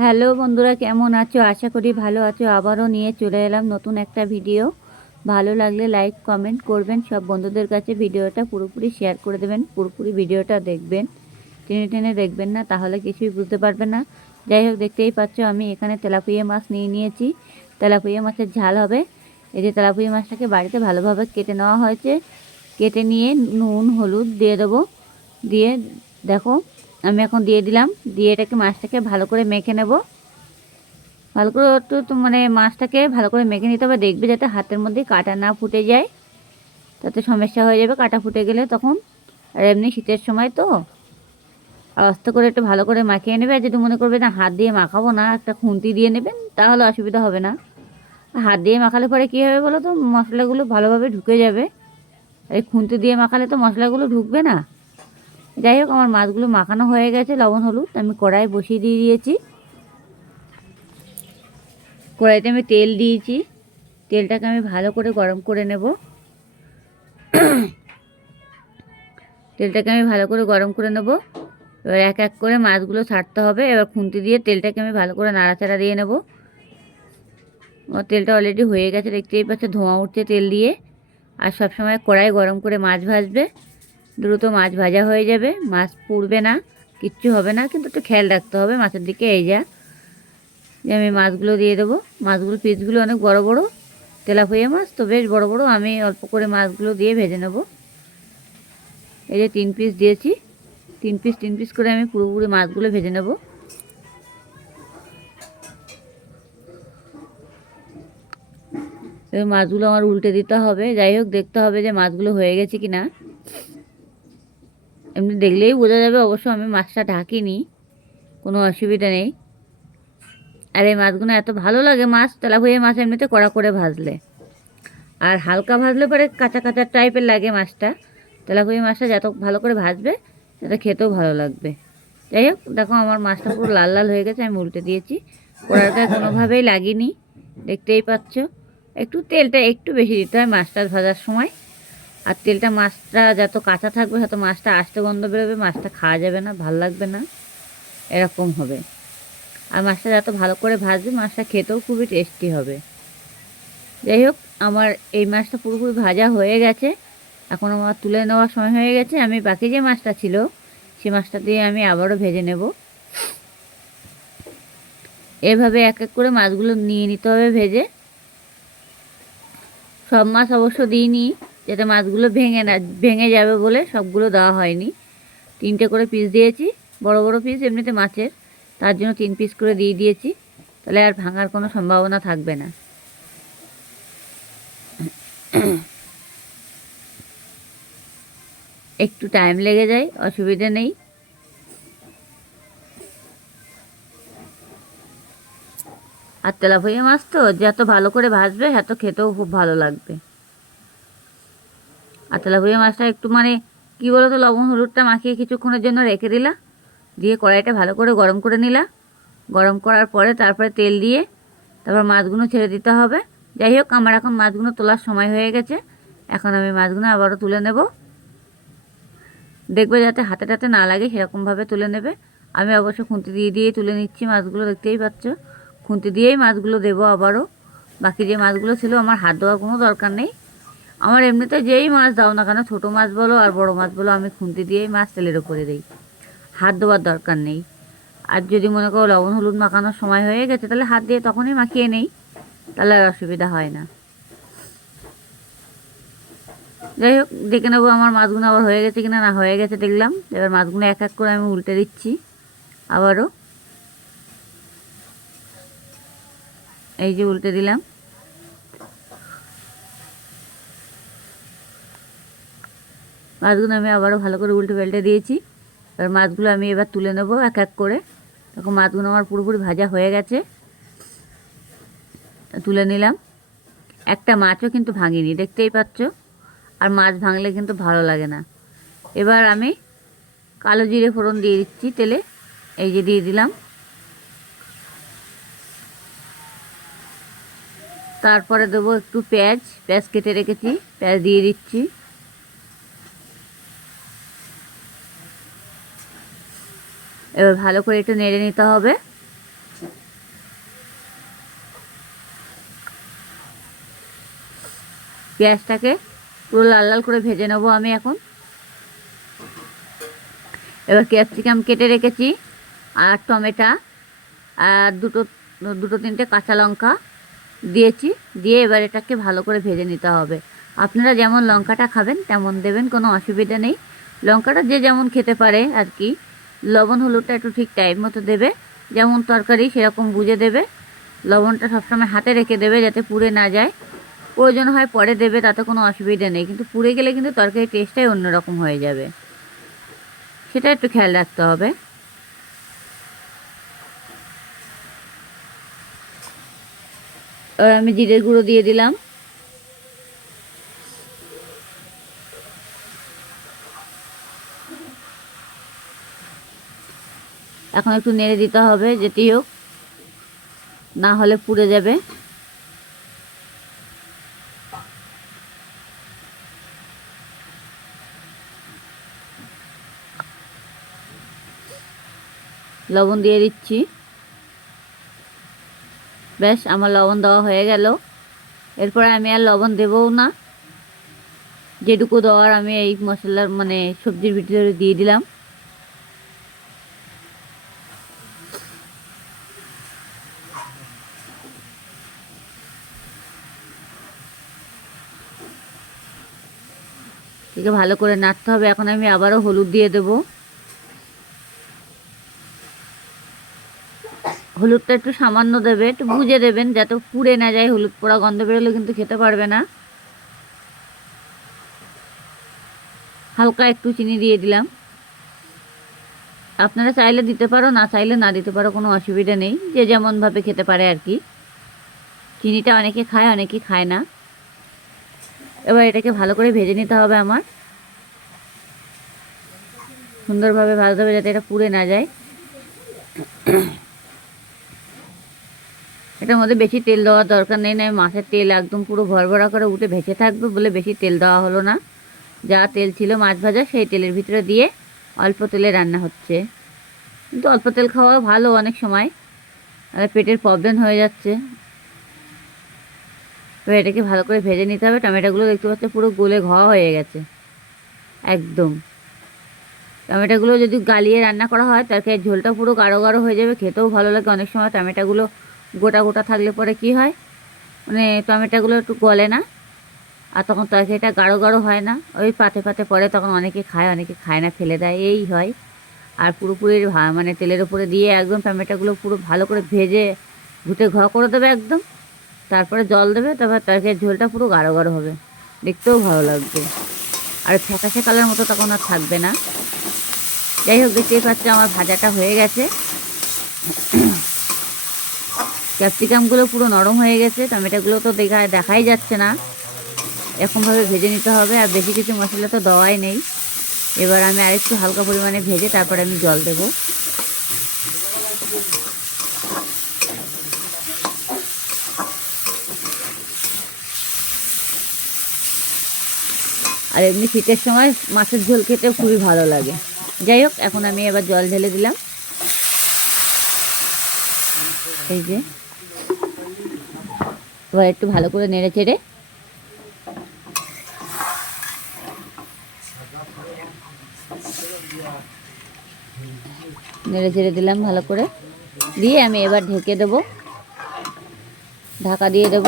Hello বন্ধুরা, কেমন আছো? আশা করি ভালো আছো। আবারও নিয়ে চলে এলাম নতুন একটা ভিডিও। ভালো লাগলে লাইক কমেন্ট করবেন, সব বন্ধুদের কাছে ভিডিওটা পুরোপুরি শেয়ার করে দেবেন। পুরোপুরি ভিডিওটা দেখবেন, টেনে টেনে দেখবেন না, তাহলে কিছুই বুঝতে পারবেন না। যাই হোক, দেখতেই পাচ্ছ আমি এখানে তেলাপিয়া মাছ নিয়ে নিয়েছি। তেলাপিয়া মাছের ঝাল হবে। এই যে তেলাপিয়া মাছটাকে বাড়িতে ভালোভাবে কেটে নেওয়া হয়েছে। কেটে নিয়ে নুন হলুদ দিয়ে দেবো। দিয়ে দেখো, আমি এখন দিয়ে দিলাম। দিয়ে এটাকে মাছটাকে ভালো করে মেখে নেব। ভালো করে একটু মানে মাছটাকে ভালো করে মেখে নিতে হবে। দেখবে যাতে হাতের মধ্যে কাটা না ফুটে যায়, তাতে সমস্যা হয়ে যাবে। কাটা ফুটে গেলে তখন, আর এমনি শীতের সময় তো, আস্তে করে একটু ভালো করে মাখিয়ে নেবে। আর যদি মনে করবে না হাত দিয়ে মাখাবো না, একটা খুন্তি দিয়ে নেবেন, তাহলে অসুবিধা হবে না। হাত দিয়ে মাখালে পরে কী হবে বলো তো, মশলাগুলো ভালোভাবে ঢুকে যাবে। এই খুন্তি দিয়ে মাখালে তো মশলাগুলো ঢুকবে না। যাই হোক, আমার মাছগুলো মাখানো হয়ে গেছে। লবণ হলুদ আমি কড়াই বসিয়ে দিয়ে দিয়েছি। কড়াইতে আমি তেল দিয়েছি। তেলটাকে আমি ভালো করে গরম করে নেব। তেলটাকে আমি ভালো করে গরম করে নেব। এবার এক এক করে মাছগুলো ছাড়তে হবে। এবার খুন্তি দিয়ে তেলটাকে আমি ভালো করে নাড়াচাড়া দিয়ে নেব। আমার তেলটা অলরেডি হয়ে গেছে, দেখতেই পাচ্ছে ধোঁয়া উঠছে তেল দিয়ে। আর সবসময় কড়াই গরম করে মাছ ভাজবে, দ্রুত মাছ ভাজা হয়ে যাবে। মাছ পুড়বে না, কিচ্ছু হবে না, কিন্তু একটু খেয়াল রাখতে হবে মাছের দিকে। এই যা, যে আমি মাছগুলো দিয়ে দেবো। মাছগুলো পিসগুলো অনেক বড় বড়, তেলাপিয়া মাছ তো বেশ বড় বড়। আমি অল্প করে মাছগুলো দিয়ে ভেজে নেব। এই যে 3 পিস দিয়েছি, 3 পিস করে আমি পুরোপুরি মাছগুলো ভেজে নেব। এবার মাছগুলো আমার উল্টে দিতে হবে। যাই হোক, দেখতে হবে যে মাছগুলো হয়ে গেছে কি না। এমনি দেখলেই বোঝা যাবে। অবশ্য আমি মাছটা ঢাকিনি, কোনো অসুবিধা নেই। আর এই মাছগুলো এত ভালো লাগে, মাছ তেলাপিয়া মাছ এমনিতে কড়া করে ভাজলে। আর হালকা ভাজলে পরে কাঁচা কাঁচা টাইপের লাগে মাছটা। তেলাপিয়া মাছটা যত ভালো করে ভাজবে, তত খেতেও ভালো লাগবে। যাই হোক, দেখো আমার মাছটা পুরো লাল লাল হয়ে গেছে। আমি উল্টে দিয়েছি। কড়ার গায়ে কোনোভাবেই লাগিনি, দেখতেই পাচ্ছ। একটু তেলটা একটু বেশি দিতে হয় মাছটা ভাজার সময়। আর তেলটা, মাছটা যত কাঁচা থাকবে তত মাছটা আস্তে গন্ধ বেরোবে, মাছটা খাওয়া যাবে না, ভাল লাগবে না, এরকম হবে। আর মাছটা যত ভালো করে ভাজবে, মাছটা খেতেও খুবই টেস্টি হবে। যাই হোক, আমার এই মাছটা পুরোপুরি ভাজা হয়ে গেছে। এখন আমার তুলে নেওয়ার সময় হয়ে গেছে। আমি বাকি যে মাছটা ছিল, সেই মাছটা দিয়ে আমি আবারও ভেজে নেব। এভাবে এক এক করে মাছগুলো নিয়ে নিতে হবে ভেজে। সব মাছ অবশ্য দিইনি, যাতে মাছগুলো ভেঙে যাবে বলে সবগুলো দেওয়া হয়নি। 3টে করে পিস দিয়েছি, বড় বড় পিস এমনিতে মাছের, তার জন্য 3 পিস করে দিয়ে দিয়েছি। তাহলে আর ভাঙার কোনো সম্ভাবনা থাকবে না। একটু টাইম লেগে যায়, অসুবিধা নেই। আর তেলাপিয়া মাছ তো যত ভালো করে ভাজবে, তত খেতেও খুব ভালো লাগবে। আর তেলাপিয়া মাছটা একটু মানে কী বলো তো, লবণ হলুদটা মাখিয়ে কিছুক্ষণের জন্য রেখে দিলা। দিয়ে কড়াইটা ভালো করে গরম করে নিলা। গরম করার পরে তারপরে তেল দিয়ে তারপর মাছগুলো ছেড়ে দিতে হবে। যাই হোক, আমার এখন মাছগুলো তোলার সময় হয়ে গেছে। এখন আমি মাছগুলো আবারও তুলে নেব। দেখবে যাতে হাতে টাতে না লাগে, সেরকমভাবে তুলে নেবে। আমি অবশ্য খুন্তি দিয়ে তুলে নিচ্ছি মাছগুলো, দেখতেই পাচ্ছ। খুন্তি দিয়েই মাছগুলো দেবো আবারও। বাকি যে মাছগুলো ছিল, আমার হাত দেওয়ার কোনো দরকার নেই। আমার এমনিতে যেই মাছ দাও না কেন, ছোটো মাছ বলো আর বড়ো মাছ বলো, আমি খুন্তি দিয়েই মাছ তেলের ওপরে দিই। হাত দেওয়ার দরকার নেই। আর যদি মনে করো লবণ হলুদ মাখানোর সময় হয়ে গেছে, তাহলে হাত দিয়ে তখনই মাখিয়ে নেই, তাহলে আর অসুবিধা হয় না। যাই হোক, দেখে নেবো আমার মাছগুলো আবার হয়ে গেছে কিনা। না হয়ে গেছে দেখলাম। এবার মাছগুলো এক এক করে আমি উল্টে দিচ্ছি আবারও। এই যে উল্টে দিলাম। মাছগুলো আমি আবারও ভালো করে উল্টে পাল্টে দিয়েছি। এবার মাছগুলো আমি এবার তুলে নেবো এক এক করে। দেখো, মাছগুলো আমার পুরোপুরি ভাজা হয়ে গেছে, তুলে নিলাম। একটা মাছও কিন্তু ভাঙিনি, দেখতেই পাচ্ছ। আর মাছ ভাঙলে কিন্তু ভালো লাগে না। এবার আমি কালো জিরে ফোড়ন দিয়ে দিচ্ছি তেলে। এই যে দিয়ে দিলাম। তারপরে দেবো একটু পেঁয়াজ, কেটে রেখেছি, পেঁয়াজ দিয়ে দিচ্ছি। এবার ভালো করে একটু নেড়ে নিতে হবে। পেঁয়াজটাকে পুরো লাল লাল করে ভেজে নেবো আমি এখন। এবার ক্যাপসিকাম কেটে রেখেছি, আর টমেটো, আর দুটো তিনটে কাঁচা লঙ্কা দিয়েছি, দিয়ে এবার এটাকে ভালো করে ভেজে নিতে হবে। আপনারা যেমন লঙ্কাটা খাবেন তেমন দেবেন, কোনো অসুবিধা নেই। লঙ্কাটা যে যেমন খেতে পারে আর কি। লবণ হলুদটা একটু ঠিক টাইম মতো দেবে, যেমন তরকারি সেরকম বুঝে দেবে। লবণটা সবসময় হাতে রেখে দেবে যাতে পুড়ে না যায়। প্রয়োজন হয় পরে দেবে, তাতে কোনো অসুবিধা নেই, কিন্তু পুড়ে গেলে কিন্তু তরকারির টেস্টটাই অন্যরকম হয়ে যাবে, সেটা একটু খেয়াল রাখতে হবে। এবার আমি জিরের গুঁড়ো দিয়ে দিলাম, এখন একটু নেড়ে দিতে হবে, যেটি হোক, না হলে পুড়ে যাবে। লবণ দিয়ে দিচ্ছি, ব্যাস আমার লবণ দেওয়া হয়ে গেল। এরপরে আমি আর লবণ দেবও না, যেটুকু দেওয়ার আমি এই মশলার মানে সবজির ভিতরে দিয়ে দিলাম। একে ভালো করে নাড়তে হবে। এখন আমি আবারও হলুদ দিয়ে দেব। হলুদটা একটু সামান্য দেবে, একটু বুঝে দেবেন যাতে পুড়ে না যায়। হলুদ পোড়া গন্ধ বেরোলে কিন্তু খেতে পারবে না। হালকা একটু চিনি দিয়ে দিলাম, আপনারা চাইলে দিতে পারো, না চাইলে না দিতে পারো, কোনো অসুবিধা নেই, যে যেমনভাবে খেতে পারে আর কি। চিনিটা অনেকে খায়, অনেকে খায় না। এবার এটাকে ভালো করে ভেজে নিতে হবে আমার, সুন্দরভাবে ভাজতে হবে যাতে এটা পুড়ে না যায়। এটার মধ্যে বেশি তেল দেওয়ার দরকার নেই, না মাছের তেল একদম পুরো ভরভরা করে উঠে ভেসে থাকবে বলে বেশি তেল দেওয়া হলো না। যা তেল ছিল মাছ ভাজা সেই তেলের ভিতরে দিয়ে অল্প তেলে রান্না হচ্ছে, কিন্তু অল্প তেল খাওয়া ভালো অনেক সময়, আর পেটের প্রবলেম হয়ে যাচ্ছে। এবার এটাকে ভালো করে ভেজে নিতে হবে। টমেটোগুলো দেখতে পাচ্ছ পুরো গলে ঘ হয়ে গেছে একদম। টমেটোগুলো যদি গালিয়ে রান্না করা হয় তরকারির ঝোলটা পুরো গাঢ় গাঢ় হয়ে যাবে, খেতেও ভালো লাগে। অনেক সময় টমেটোগুলো গোটা গোটা থাকলে পরে কি হয়, মানে টমেটোগুলো একটু গলে না, আর তখন তরকারিটা গাঢ় গাঢ় হয় না, ওই পাতে পাতে পড়ে, তখন অনেকে খায় অনেকে খায় না, ফেলে দেয়, এই হয়। আর পুরোপুরি মানে তেলের উপরে দিয়ে একদম টমেটোগুলো পুরো ভালো করে ভেজে ঘুটে ঘ করে দেবে একদম, তারপরে জল দেবে, তারপর তরকারির ঝোলটা পুরো গাঢ় গাঢ় হবে, দেখতেও ভালো লাগবে, আর ফ্যাকাশে কালার মতো তখন আর থাকবে না। যাই হোক, দেখতেই পাচ্ছি আমার ভাজাটা হয়ে গেছে। ক্যাপসিকামগুলো পুরো নরম হয়ে গেছে, টমেটোগুলো তো দেখাই যাচ্ছে না, এরকমভাবে ভেজে নিতে হবে। আর বেশি কিছু মশলা তো দেওয়াই নেই। এবার আমি আরেকটু হালকা পরিমাণে ভেজে তারপরে আমি জল দেব। আর এমনি শীতের সময় মাছের ঝোল খেতে খুবই ভালো লাগে। যাই হোক, এখন আমি এবার জল ঢেলে দিলাম। এই যে এবার একটু ভালো করে নেড়ে চেড়ে দিলাম ভালো করে, দিয়ে আমি এবার ঢেকে দেব, ঢাকা দিয়ে দেব।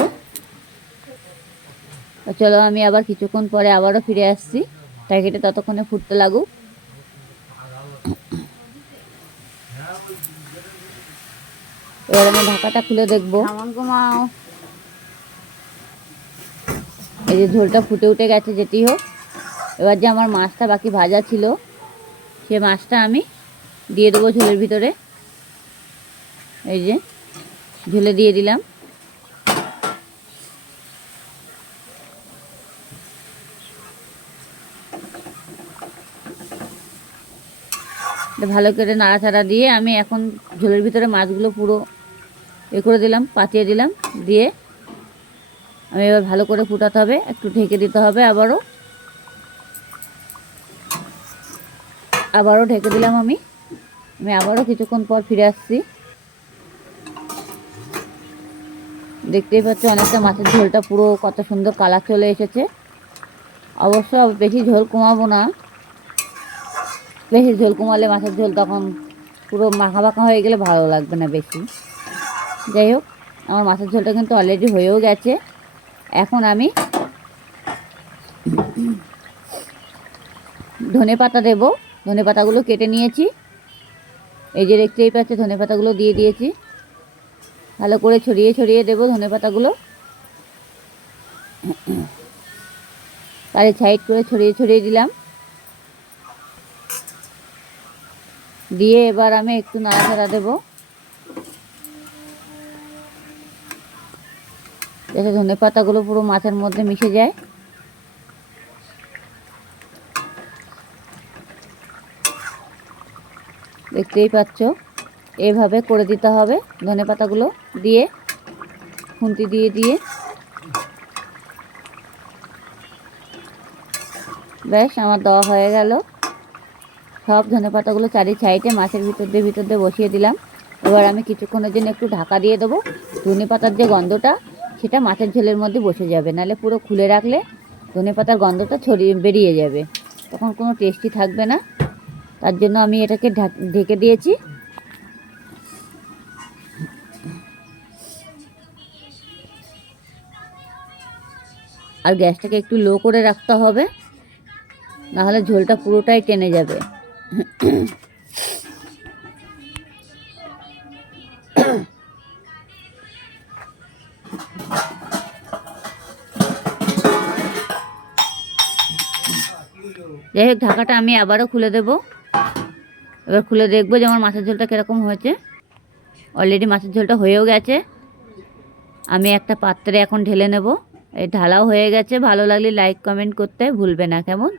চলো আমি আবার কিছুক্ষণ পরে আবারও ফিরে আসছি, তরকারিটা ততক্ষণে ফুটতে লাগুক। এবার আমি ঢাকাটা খুলে দেখবো। এই যে ঝোলটা ফুটে উঠে গেছে, যেটি হোক। এবার যে আমার মাছটা বাকি ভাজা ছিল, সে মাছটা আমি দিয়ে দেবো ঝোলের ভিতরে। এই যে ঝোলে দিয়ে দিলাম। ভালো করে নাড়াচাড়া দিয়ে আমি এখন ঝোলের ভিতরে মাছগুলো পুরো করে দিলাম, পাতিয়ে দিলাম, দিয়ে আমি এবার ভালো করে ফুটাতে হবে, একটু ঢেকে দিতে হবে। আবারও ঢেকে দিলাম আমি আবারও কিছুক্ষণ পর ফিরে আসছি। দেখতেই পাচ্ছ অনেকটা মাছের ঝোলটা পুরো কত সুন্দর কালার চলে এসেছে। অবশ্য বেশি ঝোল কমাবো না, বেশি ঝোল কমালে মাছের ঝোল তখন পুরো মাখা মাখা হয়ে গেলে ভালো লাগবে না বেশি। যাই হোক, আমার মাছের ঝোলটা কিন্তু অলরেডি হয়েও গেছে। এখন আমি ধনে পাতা দেবো। ধনে পাতাগুলো কেটে নিয়েছি, এই যে দেখতেই পাচ্ছি ধনে পাতাগুলো দিয়ে দিয়েছি। ভালো করে ছড়িয়ে ছড়িয়ে দেবো ধনে পাতাগুলো, তারে সাইড করে ছড়িয়ে ছড়িয়ে দিলাম। দিয়ে এবার আমি একটু নাড়াচাড়া দেবো যাতে ধনে পাতাগুলো পুরো মাছের মধ্যে মিশে যায়। দেখতেই পাচ্ছ এভাবে করে দিতে হবে ধনে পাতাগুলো দিয়ে, খুন্তি দিয়ে দিয়ে। ব্যাস আমার দেওয়া হয়ে গেল। সব ধনে পাতাগুলো চারি সাইডে মাছের ভিতর দিয়ে বসিয়ে দিলাম। এবার আমি কিছুক্ষণের জন্য একটু ঢাকা দিয়ে দেবো। ধনে পাতার যে গন্ধটা সেটা মাছের ঝোলের মধ্যে বসে যাবে, নাহলে পুরো খুলে রাখলে ধনে পাতার গন্ধটা ছড়িয়ে বেরিয়ে যাবে, তখন কোনো টেস্টি থাকবে না। তার জন্য আমি এটাকে ঢেকে দিয়েছি। আর গ্যাসটাকে একটু লো করে রাখতে হবে, নাহলে ঝোলটা পুরোটাই টেনে যাবে। যাই হোক, ঢাকাটা আমি আবারও খুলে দেব। এবার খুলে দেখবো যে আমার মাছের ঝোলটা কীরকম হয়েছে। অলরেডি মাছের ঝোলটা হয়েও গেছে। আমি একটা পাত্রে এখন ঢেলে নেব। এই ঢালাও হয়ে গেছে। ভালো লাগলে লাইক কমেন্ট করতে ভুলবে না, কেমন?